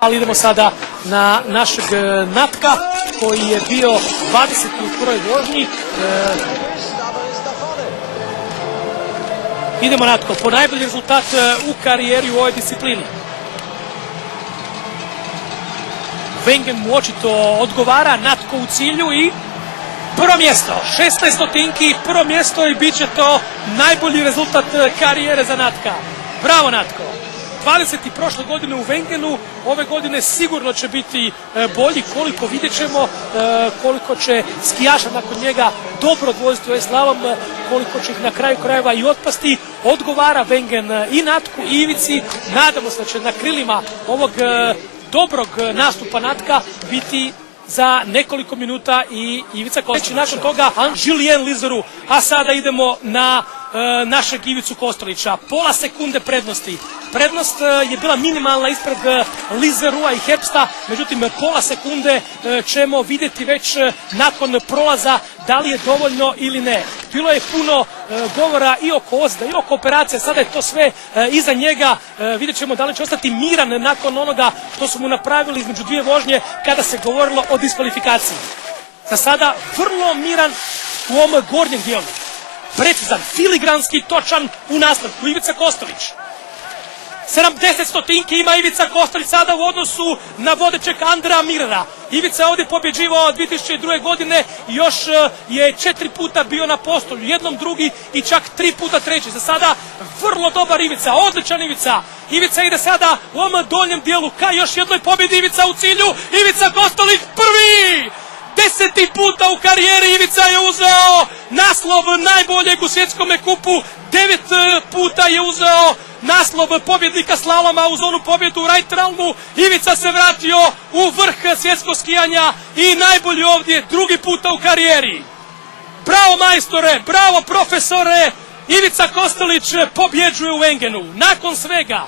Ali idemo sada na našeg Natka koji je bio 20. u prvoj vožnji. Idemo Natko, po najbolji rezultat u karijeri u ovoj disciplini. Wengen mu očito odgovara, Natko u cilju i prvo mjesto, 16 stotinki, prvo mjesto i bit će to najbolji rezultat karijere za Natka. Bravo Natko! 20. prošle godine u Wengenu, ove godine sigurno će biti bolji, koliko vidjet ćemo, koliko će skijaša nakon njega dobro odvoziti u slalom, koliko će ih na kraju krajeva i otpasti. Odgovara Wengen i Natku i Ivici, nadamo se da će na krilima ovog dobrog nastupa Natka biti za nekoliko minuta i Ivica Kostelić. Nakon toga Julien Lizoru, a sada idemo na našeg Ivicu Kostelića. Pola sekunde prednosti. Prednost je bila minimalna ispred Lizerua i Herbsta, međutim pola sekunde ćemo vidjeti već nakon prolaza da li je dovoljno ili ne. Bilo je puno govora i oko ozda i oko operacije, sada je to sve iza njega. Vidjet ćemo da li će ostati miran nakon onoga što su mu napravili između dvije vožnje kada se govorilo o diskvalifikaciji. Za sada vrlo miran u ovom gornjem dijelu. Precizan, filigranski, točan u nastavku. Ivica Kostelić. 70 stotinki ima Ivica Kostelić sada u odnosu na vodećeg Andrea Mirera. Ivica je ovdje pobjeđivao 2002. godine i još je 4 puta bio na postolju. Jednom drugi i čak 3 puta treći. Za sada vrlo dobar Ivica, odličan Ivica. Ivica ide sada u ovom donjem dijelu ka još jednoj pobjedi. Ivica u cilju. Ivica Kostelić prvi! 10. puta u karijeri Ivica je uzeo naslov najboljeg u svjetskom kupu. 9 puta je uzeo naslov pobjednika slaloma uz onu pobjedu u Reitralnu. Ivica se vratio u vrh svjetskog skijanja i najbolji ovdje drugi puta u karijeri. Bravo majstore, bravo profesore. Ivica Kostelić pobjeđuje u Wengenu. Nakon svega,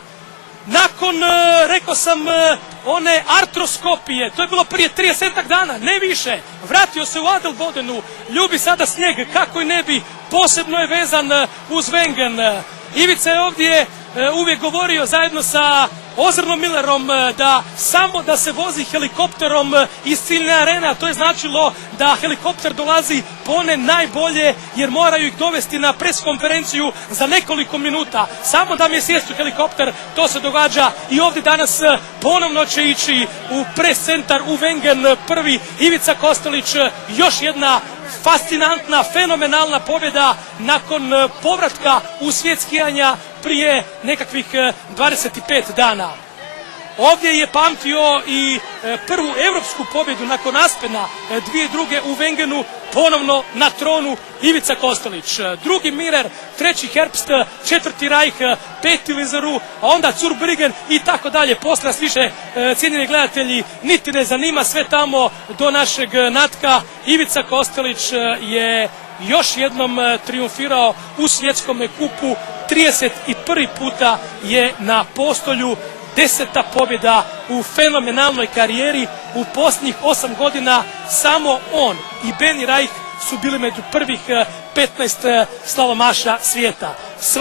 nakon, rekao sam, one artroskopije, to je bilo prije 30 dana, ne više, vratio se u Adelbodenu, ljubi sada snijeg, kako i ne bi, posebno je vezan uz Wengen. Ivica je ovdje uvijek govorio zajedno sa Ozrnom Millerom da samo da se vozi helikopterom iz ciljne arene, a to je značilo da helikopter dolazi po one najbolje jer moraju ih dovesti na pres konferenciju za nekoliko minuta. Samo da mi je sjesti u helikopter, to se događa i ovdje danas ponovno će ići u pres centar u Wengen prvi Ivica Kostelić, još jedna fascinantna, fenomenalna pobjeda nakon povratka u svijet skijanja prije nekakvih 25 dana. Ovdje je pamtio i prvu evropsku pobjedu nakon Aspena 2002. u Wengenu, ponovno na tronu Ivica Kostelić. Drugi Mirer, treći Herbst, četvrti Reich, peti Lizeru, a onda Zurbriggen i tako dalje. Poslije nas više, cijenjeni gledatelji, niti ne zanima, sve tamo do našeg Natka. Ivica Kostelić je još jednom triumfirao u svjetskom kupu. 31. puta je na postolju, 10. pobjeda u fenomenalnoj karijeri. U posljednjih 8 godina samo on i Benny Reich su bili među prvih 15 slalomaša svijeta.